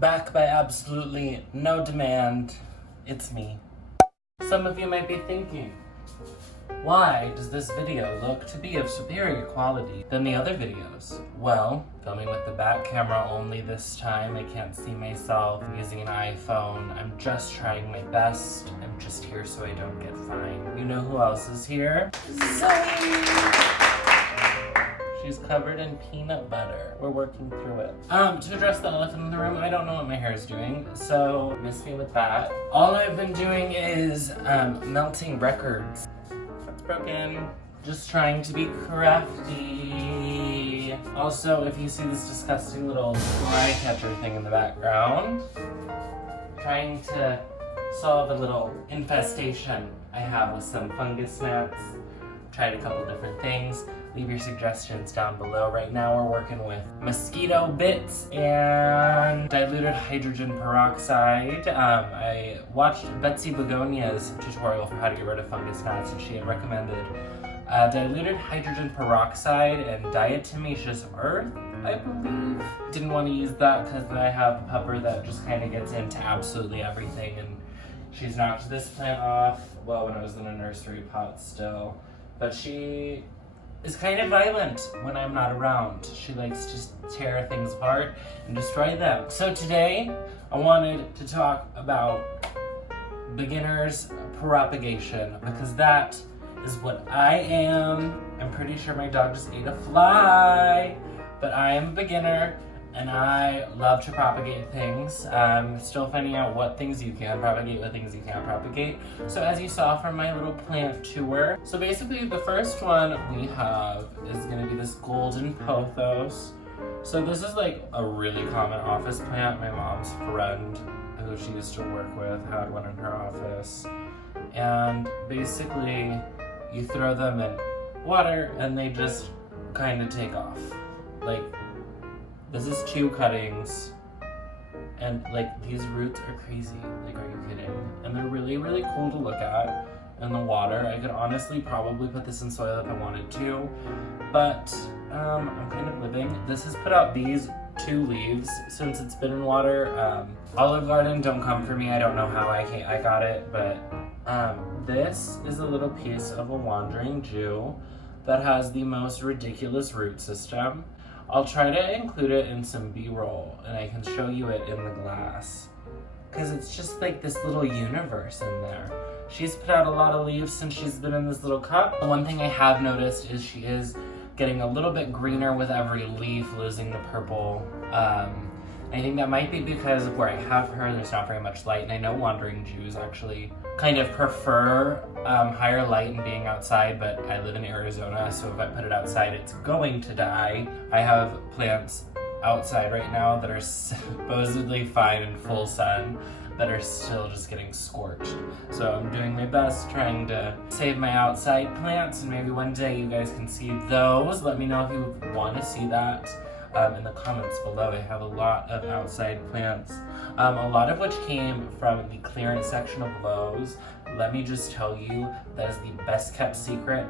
Back by absolutely no demand, it's me. Some of you might be thinking, why does this video look to be of superior quality than the other videos? Well, filming with the back camera only this time. I can't see myself. I'm using an iPhone. I'm just trying my best. I'm just here so I don't get fined. You know who else is here? Zoe! She's covered in peanut butter. We're working through it. To address the elephant in the room, I don't know what my hair is doing, so miss me with that. All I've been doing is melting records. That's broken. Just trying to be crafty. Also, if you see this disgusting little fly catcher thing in the background, trying to solve a little infestation I have with some fungus gnats. Tried a couple different things. Leave your suggestions down below. Right now we're working with mosquito bits and diluted hydrogen peroxide. I watched Betsy Begonia's tutorial for how to get rid of fungus gnats, and she had recommended diluted hydrogen peroxide and diatomaceous earth, I believe. Didn't want to use that because I have a pupper that just kind of gets into absolutely everything, and she's knocked this plant off, well, when I was in a nursery pot still. But she is kind of violent when I'm not around. She likes to tear things apart and destroy them. So today, I wanted to talk about beginner's propagation, because that is what I am. I'm pretty sure my dog just ate a fly, but I am a beginner and I love to propagate things. I'm still finding out what things you can propagate, what things you can't propagate. So as you saw from my little plant tour, so basically the first one we have is gonna be this golden pothos. So this is like a really common office plant. My mom's friend, who she used to work with, had one in her office. And basically you throw them in water and they just kind of take off. Like, this is 2 cuttings, and like these roots are crazy. Like, are you kidding? And they're really, really cool to look at in the water. I could honestly probably put this in soil if I wanted to, but I'm kind of living. This has put out these 2 leaves since it's been in water. Olive Garden, don't come for me. I don't know how I got it, but this is a little piece of a wandering Jew that has the most ridiculous root system. I'll try to include it in some B-roll, and I can show you it in the glass, because it's just like this little universe in there. She's put out a lot of leaves since she's been in this little cup. One thing I have noticed is she is getting a little bit greener with every leaf, losing the purple. I think that might be because of where I have her, there's not very much light, and I know wandering Jews actually kind of prefer higher light and being outside, but I live in Arizona, so if I put it outside, it's going to die. I have plants outside right now that are supposedly fine in full sun, that are still just getting scorched. So I'm doing my best trying to save my outside plants, and maybe one day you guys can see those. Let me know if you want to see that. In the comments below. I have a lot of outside plants, a lot of which came from the clearance section of Lowe's. Let me just tell you, that is the best kept secret.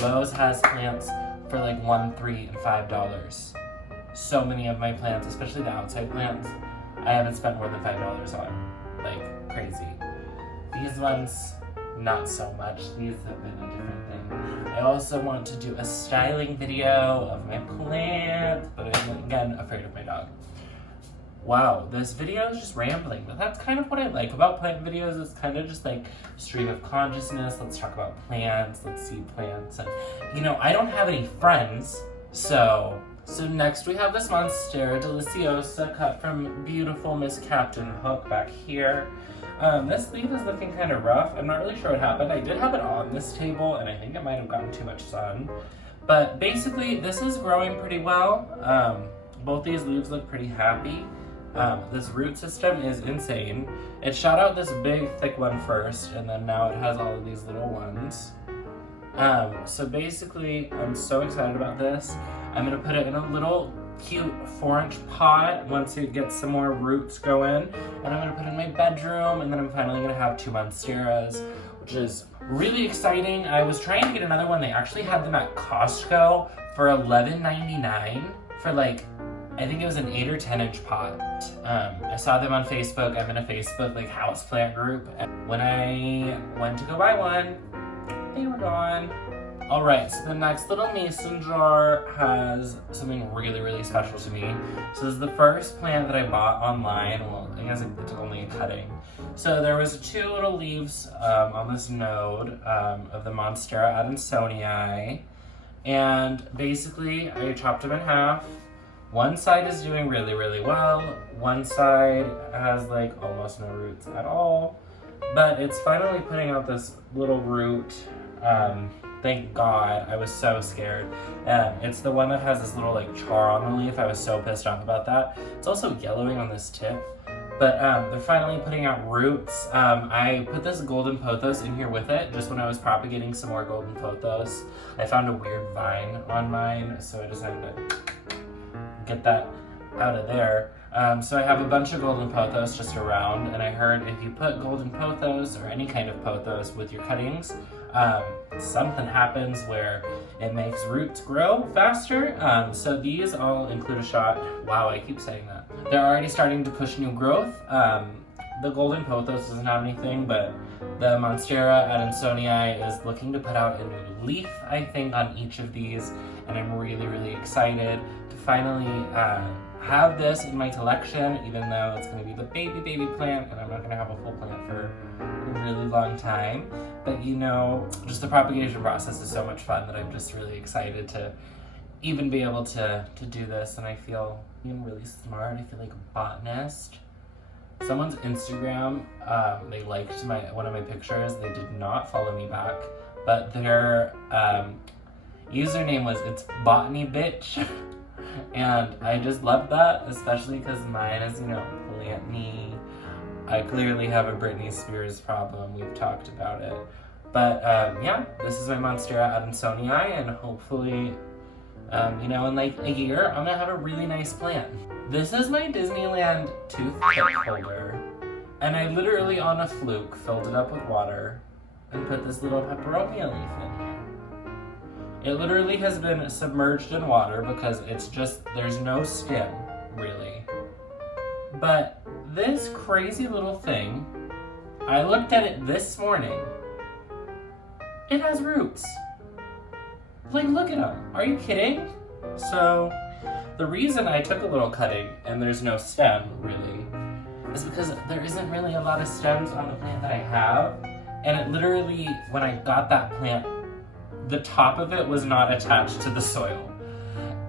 Lowe's has plants for like $1, $3, and $5. So many of my plants, especially the outside plants, I haven't spent more than $5 on. Like, crazy. These ones, not so much. These have been a different thing. I also want to do a styling video of my plant, but I'm, again, afraid of my dog. Wow, this video is just rambling, but that's kind of what I like about plant videos. It's kind of just like stream of consciousness. Let's talk about plants, let's see plants. And, you know, I don't have any friends, so next we have this Monstera Deliciosa cut from beautiful Miss Captain Hook back here. This leaf is looking kind of rough. I'm not really sure what happened. I did have it on this table, and I think it might have gotten too much sun. But basically, this is growing pretty well. Both these leaves look pretty happy. This root system is insane. It shot out this big, thick one first, and then now it has all of these little ones. So basically, I'm so excited about this. I'm gonna put it in a little cute 4-inch pot once it gets some more roots going, and I'm gonna put it in my bedroom, and then I'm finally gonna have 2 monsteras, which is really exciting. I was trying to get another one. They actually had them at Costco for $11.99 for like I think it was an 8 or 10 inch pot. I saw them on Facebook. I'm in a Facebook like houseplant group. And when I went to go buy one, they were gone. All right, so the next little mason jar has something really, really special to me. So this is the first plant that I bought online. Well, I guess it's only a cutting. So there was 2 little leaves on this node of the Monstera Adansonii. And basically, I chopped them in half. One side is doing really, really well. One side has like almost no roots at all. But it's finally putting out this little root. Thank God. I was so scared. It's the one that has this little like char on the leaf. I was so pissed off about that. It's also yellowing on this tip. But they're finally putting out roots. I put this golden pothos in here with it just when I was propagating some more golden pothos. I found a weird vine on mine, so I decided to get that out of there. So I have a bunch of golden pothos just around, and I heard if you put golden pothos or any kind of pothos with your cuttings, something happens where it makes roots grow faster. So these all include a shot. Wow, I keep saying that. They're already starting to push new growth. The golden pothos doesn't have anything, but the Monstera Adansonii is looking to put out a new leaf, I think, on each of these, and I'm really, really excited to finally have this in my collection, even though it's going to be the baby plant, and I'm not going to have a full plant for a really long time. But you know, just the propagation process is so much fun that I'm just really excited to even be able to do this, and I feel being really smart. I feel like a botanist. Someone's Instagram, they liked one of my pictures. They did not follow me back, but their username was "It's Botany Bitch," and I just love that, especially because mine is, you know, plant me. I clearly have a Britney Spears problem. We've talked about it, but yeah, this is my Monstera Adansonii, and hopefully, you know, in like a year, I'm gonna have a really nice plant. This is my Disneyland toothpick holder, and I literally on a fluke filled it up with water and put this little peperomia leaf in here. It literally has been submerged in water because it's just, there's no stem, really. But this crazy little thing, I looked at it this morning. It has roots. Like, look at them. Are you kidding? So, the reason I took a little cutting and there's no stem, really, is because there isn't really a lot of stems on the plant that I have. And it literally, when I got that plant, the top of it was not attached to the soil.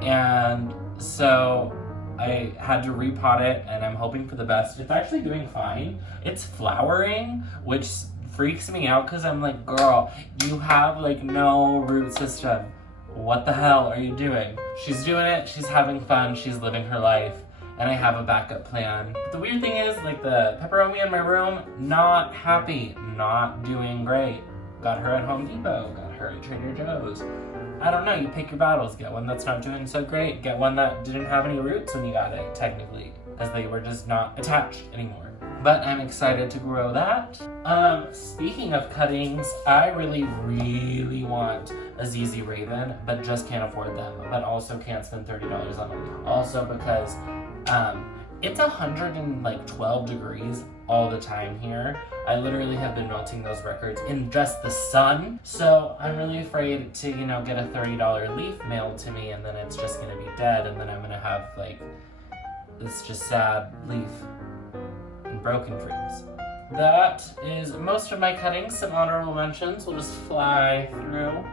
And so I had to repot it, and I'm hoping for the best. It's actually doing fine. It's flowering, which freaks me out because I'm like, girl, you have like no root system. What the hell are you doing? She's doing it, she's having fun, she's living her life, and I have a backup plan. But the weird thing is, like, the peperomia in my room, not happy, not doing great. Got her at Home Depot, got her at Trader Joe's. I don't know, you pick your battles. Get one that's not doing so great. Get one that didn't have any roots when you got it, technically, because they were just not attached anymore. But I'm excited to grow that. Speaking of cuttings, I really want a ZZ Raven, but just can't afford them, but also can't spend $30 on them. Also because it's 112 degrees all the time here. I literally have been melting those records in just the sun. So I'm really afraid to, you know, get a $30 leaf mailed to me, and then it's just gonna be dead, and then I'm gonna have like this just sad leaf and broken dreams. That is most of my cuttings. Some honorable mentions will just fly through.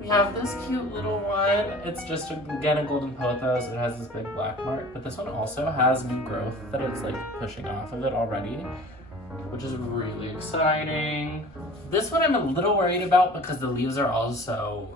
We have this cute little one. It's just, again, a golden pothos. It has this big black mark, but this one also has new growth that it's like pushing off of it already, which is really exciting. This one I'm a little worried about because the leaves are also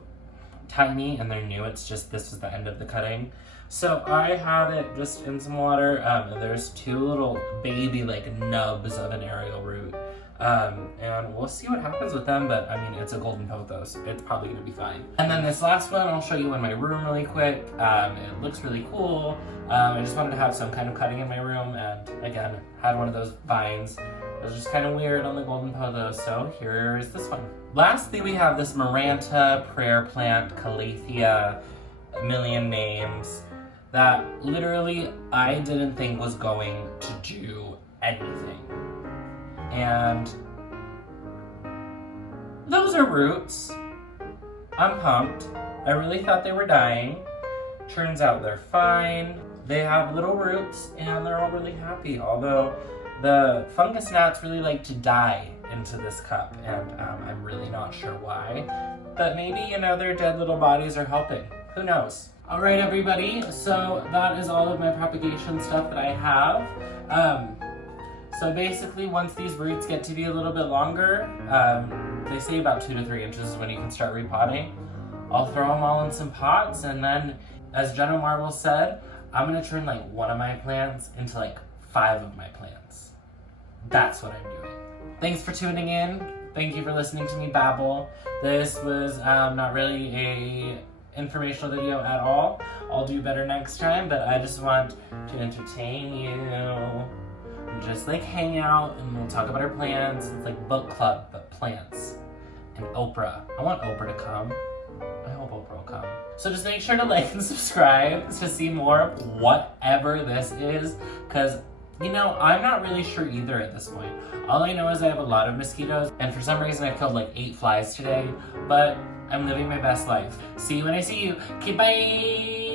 tiny and they're new. It's just, this is the end of the cutting. So I have it just in some water, and there's 2 little baby like nubs of an aerial root. And we'll see what happens with them, but I mean, it's a golden pothos. It's probably gonna be fine. And then this last one, I'll show you in my room really quick. It looks really cool. I just wanted to have some kind of cutting in my room, and again, had one of those vines. It was just kind of weird on the golden pothos, so here is this one. Lastly, we have this Maranta prayer plant, Calathea, a million names. that literally I didn't think was going to do anything. And those are roots. I'm pumped. I really thought they were dying. Turns out they're fine. They have little roots and they're all really happy. Although the fungus gnats really like to die into this cup, and I'm really not sure why. But maybe, you know, their dead little bodies are helping. Who knows? All right, everybody. So that is all of my propagation stuff that I have. So basically, once these roots get to be a little bit longer, they say about 2 to 3 inches is when you can start repotting. I'll throw them all in some pots, and then, as Jenna Marble said, I'm gonna turn like one of my plants into like 5 of my plants. That's what I'm doing. Thanks for tuning in. Thank you for listening to me babble. This was not really a informational video at all. I'll do better next time, but I just want to entertain you. And just like hang out and we'll talk about our plans. It's like book club, but plants. And Oprah. I want Oprah to come. I hope Oprah will come. So just make sure to like and subscribe to see more of whatever this is, because you know, I'm not really sure either at this point. All I know is I have a lot of mosquitoes, and for some reason I killed like 8 flies today, but I'm living my best life. See you when I see you. Okay, bye!